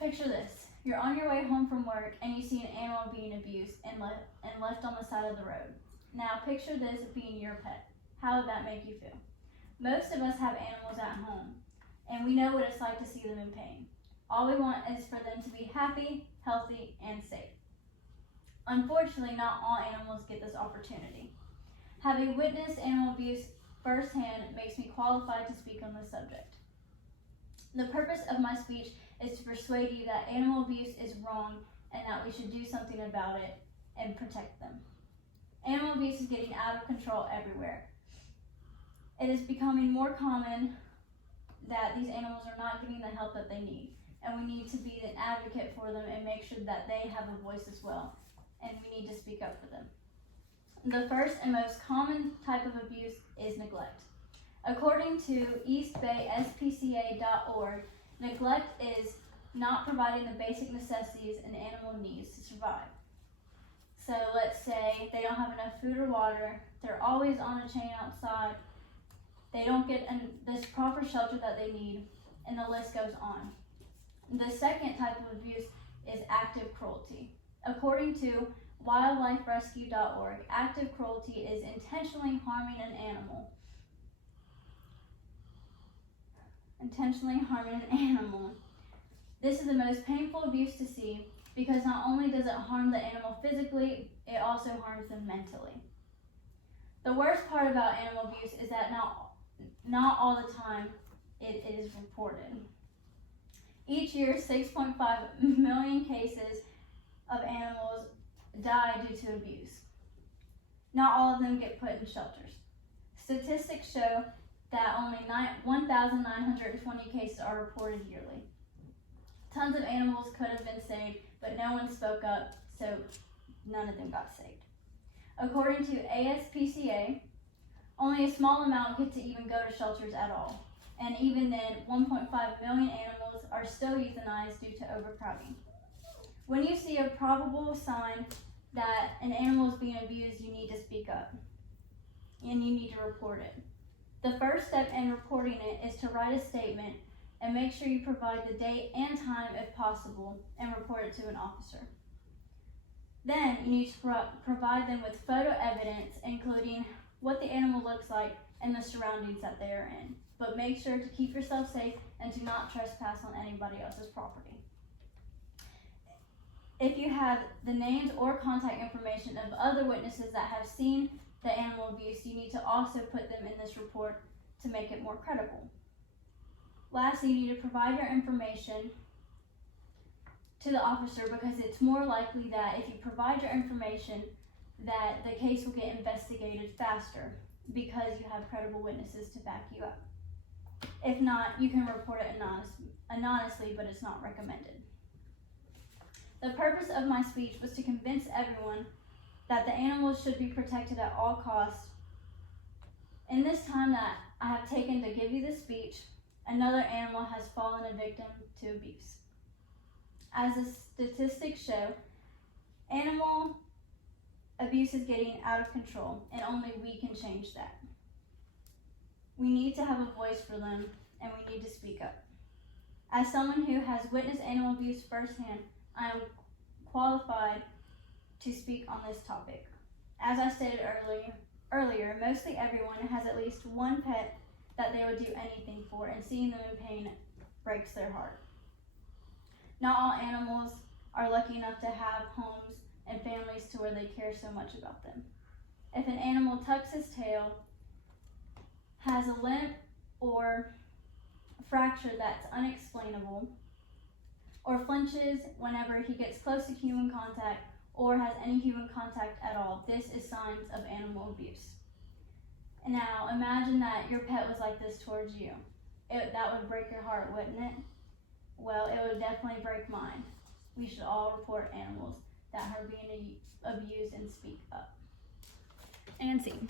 Picture this. You're on your way home from work and you see an animal being abused and left on the side of the road. Now picture this being your pet. How would that make you feel? Most of us have animals at home, and we know what it's like to see them in pain. All we want is for them to be happy, healthy, and safe. Unfortunately, not all animals get this opportunity. Having witnessed animal abuse firsthand makes me qualified to speak on this subject. The purpose of my speech is to persuade you that animal abuse is wrong and that we should do something about it and protect them. Animal abuse is getting out of control everywhere. It is becoming more common that these animals are not getting the help that they need, and we need to be an advocate for them and make sure that they have a voice as well, and we need to speak up for them. The first and most common type of abuse is neglect. According to eastbayspca.org, neglect is not providing the basic necessities an animal needs to survive. So let's say they don't have enough food or water, they're always on a chain outside, they don't get this proper shelter that they need, and the list goes on. The second type of abuse is active cruelty. According to wildliferescue.org, active cruelty is intentionally harming an animal. This is the most painful abuse to see because not only does it harm the animal physically, it also harms them mentally. The worst part about animal abuse is that not all the time it is reported. Each year, 6.5 million cases of animals die due to abuse. Not all of them get put in shelters. Statistics show that only 1,920 cases are reported yearly. Tons of animals could have been saved, but no one spoke up, so none of them got saved. According to ASPCA, only a small amount get to even go to shelters at all. And even then, 1.5 million animals are still euthanized due to overcrowding. When you see a probable sign that an animal is being abused, you need to speak up and you need to report it. The first step in reporting it is to write a statement and make sure you provide the date and time if possible and report it to an officer. Then you need to provide them with photo evidence, including what the animal looks like and the surroundings that they are in. But make sure to keep yourself safe and do not trespass on anybody else's property. If you have the names or contact information of other witnesses that have seen the animal abuse, you need to also put them in this report to make it more credible. Lastly, you need to provide your information to the officer because it's more likely that if you provide your information that the case will get investigated faster because you have credible witnesses to back you up. If not, you can report it anonymously, but it's not recommended. The purpose of my speech was to convince everyone that the animals should be protected at all costs. In this time that I have taken to give you this speech, another animal has fallen a victim to abuse. As the statistics show, animal abuse is getting out of control, and only we can change that. We need to have a voice for them, and we need to speak up. As someone who has witnessed animal abuse firsthand, I am qualified to speak on this topic. As I stated earlier, mostly everyone has at least one pet that they would do anything for, and seeing them in pain breaks their heart. Not all animals are lucky enough to have homes and families to where they care so much about them. If an animal tucks his tail, has a limp or fracture that's unexplainable, or flinches whenever he gets close to human contact or has any human contact at all, this is signs of animal abuse. Now, imagine that your pet was like this towards you. That would break your heart, wouldn't it? Well, it would definitely break mine. We should all report animals that are being abused and speak up. And scene.